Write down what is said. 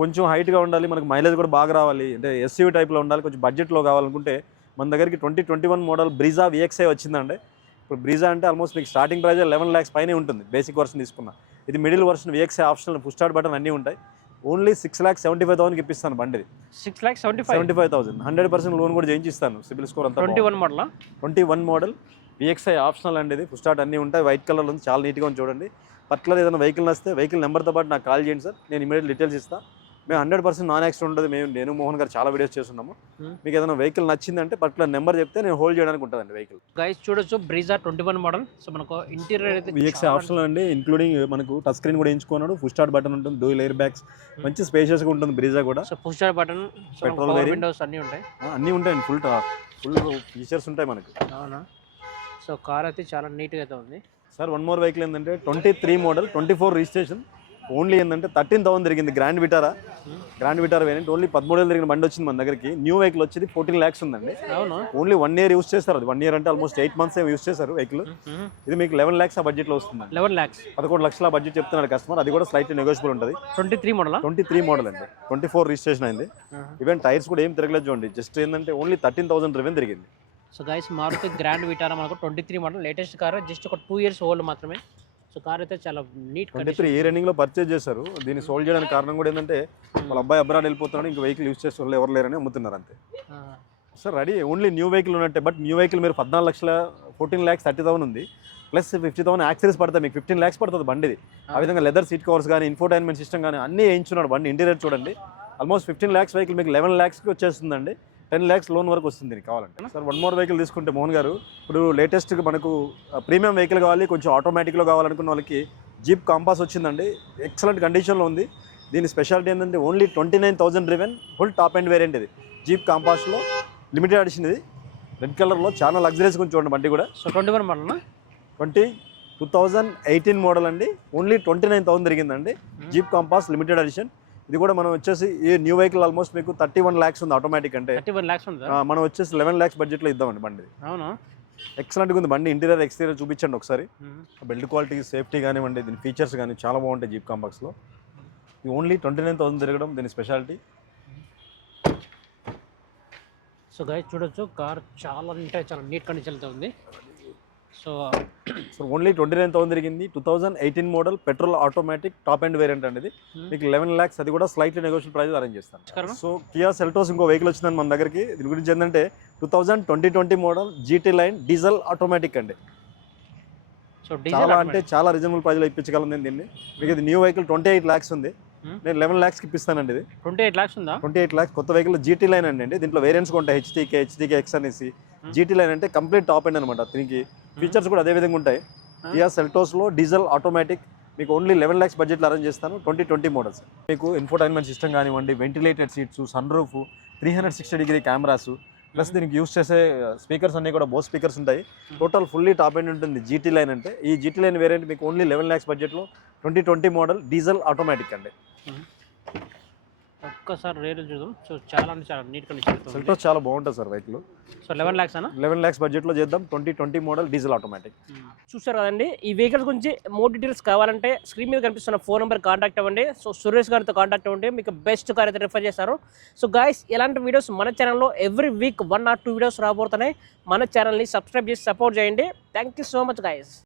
కొంచెం హైట్గా ఉండాలి మనకు మైలేజ్ కూడా బాగా రావాలి. అంటే ఎస్యూవీ టైప్లో ఉండాలి కొంచెం బడ్జెట్లో కావాలనుకుంటే మన దగ్గరికి twenty twenty one model Brezza VXI వచ్చిందండి. ఇప్పుడు బ్రీజా అంటే ఆల్మోస్ట్ మీకు స్టార్టింగ్ ప్రైస్ లెవెన్ ల్యాక్స్ పైనే ఉంటుంది బేసిక్ వర్షన్ తీసుకున్నా. ఇది middle version VXI optional push start button అన్నీ ఉంటాయి. Only six lakhs seventy five థౌసండ్కి ఇప్పిస్తాను బండిది. Six lakh seventy five seventy five thousand hundred percent loan కూడా చేయించిస్తాను సిబిల్ స్కోర్ అంతా twenty one model? Twenty one model VXI optional అండి ఇది. Full start అన్నీ ఉంటాయి. వైట్ కలర్ ఉంది. చాలా నీట్గా ఉంది చూడండి. పర్టికులర్ ఏదైనా వెహికల్ వస్తే వెహికల్ నెంబర్తో పాటు నాకు కాల్ చేయండి సార్. నేను ఇమీడియట్ డీటెయిల్స్ ఇస్తాను మేము హండ్రెడ్ పర్సెంట్ నాన్ యాక్సిడెంట్ ఉంటుంది మేము నేను మోహన్ గారు చాలా వీడియోస్ చేస్తున్నాము. Hmm. మీకు ఏదైనా వెహికల్ నచ్చిందంటే పర్టికులర్ నెంబర్ చెప్తే నేను హోల్డ్ చేయడానికి ఉంటుందండి వెహికల్. గైస్ చూడొచ్చు. Brezza twenty one model. So మనకు ఇంటీరియర్ అయితే విఎక్స్ఐ చాలా- ఆప్షనల్ అండి. ఇంక్లూడింగ్ మనకు టచ్ స్క్రీన్ కూడా ఎంచుకున్నాడు ఫుల్ స్టార్ట్ బటన్ ఉంటుంది. డూల్ ఎయిర్ బ్యాగ్స్ మంచి స్పేషియస్గా ఉంటుంది బ్రీజా కూడా. So push button Petrol power variant. Windows అన్నీ ఉంటాయి. అన్నీ ఉంటాయండి. ఫుల్ ఫుల్ ఫీచర్స్ ఉంటాయి మనకు. అవునా? సో కార్ అయితే చాలా నీట్గా అయితే ఉంది. సార్ వన్ మోర్ వెహికల్ ఏంటంటే twenty three model twenty four registration only ఏంటంటే థర్టీన్ థౌసండ్ తిరిగింది grand Vitara grand Vitara variant only పదమూడు వేలు తిరిగిన బండి వచ్చింది మన దగ్గరికి. న్యూ వెహికల్ వచ్చేది ఫోర్టీన్ ల్యాక్స్ ఉందండి. ఓన్లీ వన్ ఇయర్ యూస్ చేస్తారు అది. వన్ ఇయర్ అంటే ఆల్మోస్ట్ ఎయిట్ మంత్స్ ఏమి యూస్ చేశారు వెహికల్ ఇది మీకు లెవెన్ ల్యాక్స్ ఆ బడ్జెట్లో వస్తుందండి లెవెన్ ల్యాక్స్ పదకొండు లక్షల బడ్జెట్ చెప్తున్నాడు కస్టమర్ అది కూడా స్లైట్ నెగోషియబుల్ ఉంటుంది. Twenty three model twenty three model అండి. ట్వంటీ ఫోర్ రిజిస్ట్రేషన్ అయింది ఈవెన్ టైర్స్ కూడా ఏం తిరగలేదు చూడండి. జస్ట్ ఏంటంటే ఓన్లీ థర్టీన్ థౌసండ్ రివెన్ తిరిగింది. So guys Maruti grand Vitara మనకు twenty three model latest car just ఒక టూ ఇయర్స్ ఓల్డ్ మాత్రమే. సో కార్ అయితే చాలా నీట్ ట్వంటీ త్రీ ఏ రన్నింగ్లో పర్చేజ్ చేశారు. దీన్ని సోల్డ్ చేయడానికి కారణం కూడా ఏంటంటే వాళ్ళ అబ్బాయి అబ్రాడ్ వెళ్ళిపోతున్నాడు ఇంకా వెహికల్ యూస్ చేసే వాళ్ళు ఎవరు లేరని అమ్ముతున్నారు అంతే. Sir ready only new vehicle ఉన్నట్టే బట్ న్యూ వెహికల్ మీరు పద్నాలుగు లక్షల ఫోర్టీన్ ల్యాక్స్ థర్టీ థౌసండ్ ఉంది. ప్లస్ ఫిఫ్టీ థౌసండ్ యాక్సరీస్ పడతాయి మీకు ఫిఫ్టీన్ ల్యాక్స్ పడుతుంది బండిది. ఆ విధంగా లెదర్ సీట్ కవర్స్ కానీ ఇన్ఫోటైన్మెంట్ సిస్టమ్ కానీ అన్నీ వేయించున్నాడు బండి ఇంటీరియర్ చూడండి. ఆల్మోస్ట్ ఫిఫ్టీన్ ల్యాక్స్ వెహికల్ మీకు లెవెన్ ల్యాక్స్కి వచ్చేస్తుందండి. టెన్ ల్యాక్స్ లోన్ వరకు వస్తుంది దీనికి కావాలంటే. సార్ వన్ మోర్ వెహికల్ తీసుకుంటే మోహన్ గారు ఇప్పుడు లేటెస్ట్ మనకు ప్రీమియం వెహికల్ కావాలి కొంచెం ఆటోమేటిక్లో కావాలనుకున్న వాళ్ళకి జీప్ కాంపాస్ వచ్చిందండి. ఎక్సలెంట్ కండిషన్లో ఉంది. దీని స్పెషాలిటీ ఏంటంటే only twenty nine thousand driven full top end variant ఇది జీప్ కాంపాస్లో లిమిటెడ్ ఎడిషన్ ఇది. రెడ్ కలర్లో చాలా లగ్జరీస్ గురించి చూడండి బండి కూడా. So twenty one model twenty two thousand eighteen model అండి. ఓన్లీ ట్వంటీ నైన్ థౌసండ్ తిరిగిందండి జీప్ కాంపాస్ లిమిటెడ్ ఎడిషన్ ఇది కూడా మనం వచ్చేసి ఈ న్యూ వెహికల్ ఆల్మోస్ట్ మీకు థర్టీ వన్ ల్యాక్స్ ఉంది ఆటోమేటిక్ అంటే. థర్టీ వన్ ల్యాక్స్ ఉంది మనం వచ్చేసి లెవెన్ ల్యాక్స్ బడ్జెట్లో ఇద్దామండి బండి అవును? ఎక్సలెంట్గా ఉంది. బండి ఇంటీరియర్ ఎక్స్టీరియర్ చూపించండి ఒకసారి. బిల్డ్ క్వాలిటీ సేఫ్టీ కానివ్వండి దీని ఫీచర్స్ కానీ చాలా బాగుంటాయి జీప్ కాంపాక్స్లో ఇది ఓన్లీ ట్వంటీ నైన్ థౌసండ్ తిరగడం దీని స్పెషాలిటీ సో గైస్ చూడొచ్చు. కార్ చాలా అంటే చాలా నీట్ కండిషన్తో ఉంది. So so only twenty nine thousand తిరిగింది. Two thousand eighteen model petrol automatic top end variant అండి ఇది. మీకు లెవెన్ ల్యాక్స్ అది కూడా స్లైట్లీ నెగోషియల్ ప్రైస్ అరేంజ్ చేస్తాను? సో కియా సెల్టోస్ ఇంకో వెహికల్ వచ్చిందని మన దగ్గరికి. దీని గురించి ఏంటంటే two thousand twenty twenty model GT line diesel automatic అండి. సో చాలా డీజిల్ అంటే చాలా రీజనబుల్ ప్రైస్లో ఇప్పించగలను నేను దీన్ని. మీకు ఇది new vehicle twenty eight lakhs ఉంది. Hmm. నేను లెవెన్ ల్యాక్స్కి ఇప్పిస్తానండి ఇది. ట్వంటీ ఎయిట్ ల్యాక్స్ ఉందా? ట్వంటీ ఎయిట్ ల్యాక్స్ కొత్త వెహికల్ జీటీ లైన్ అండి అండి. దీంట్లో వేరియంట్స్ ఉంటాయి. హెచ్టీకే హెచ్టీకే ఎక్స్ అనేసి జీటీ లైన్ అంటే కంప్లీట్ టాప్ ఎండ్ అనమాట దీనికి. ఫీచర్స్ కూడా అదే విధంగా ఉంటాయి. కియా సెల్టోస్లో డీజిల్ ఆటోమేటిక్ మీకు ఓన్లీ లెవెన్ ల్యాక్స్ బడ్జెట్లో అరేంజ్ చేస్తాను ట్వంటీ ట్వంటీ మోడల్స్ మీకు ఇన్ఫోటైన్మెంట్ సిస్టమ్ కానివ్వండి ventilated seats sunroof three hundred sixty degree cameras plus దీనికి యూస్ చేసే స్పీకర్స్ అన్నీ కూడా బోస్ స్పీకర్స్ ఉంటాయి. టోటల్ ఫుల్లీ టాప్ ఎండ్ ఉంటుంది జీటీ లైన్ అంటే. ఈ జీటీ లైన్ వేరియంట్ మీకు ఓన్లీ లెవెన్ ల్యాక్స్ బడ్జెట్లో twenty twenty model diesel automatic అండి. ఒక్కసారి రేట్లు చూద్దాం. సో చాలా అంటే చాలా నీట్ కండిషన్తో ఉంది. సెల్టోస్ చాలా బాగుంటుంది sir vehicle so eleven lakhs అన్న లెవెన్ ల్యాక్స్ బడ్జెట్లో చేద్దాం. Twenty twenty model diesel automatic చూసారు కదండి ఈ వెహికల్స్ గురించి మోర్ డీటెయిల్స్ కావాలంటే స్క్రీన్ మీద కనిపిస్తున్న ఫోన్ నెంబర్ కాంటాక్ట్ అవ్వండి. సో సురేష్ గారితో కాంటాక్ట్ అవ్వండి. మీకు బెస్ట్ కార్ అయితే రిఫర్ చేస్తారు సో గాయస్ ఇలాంటి వీడియోస్ మన ఛానల్లో every week one or two videos రాబోతున్నాయి. మన ఛానల్ని సబ్స్క్రైబ్ చేసి సపోర్ట్ చేయండి. Thank you so much guys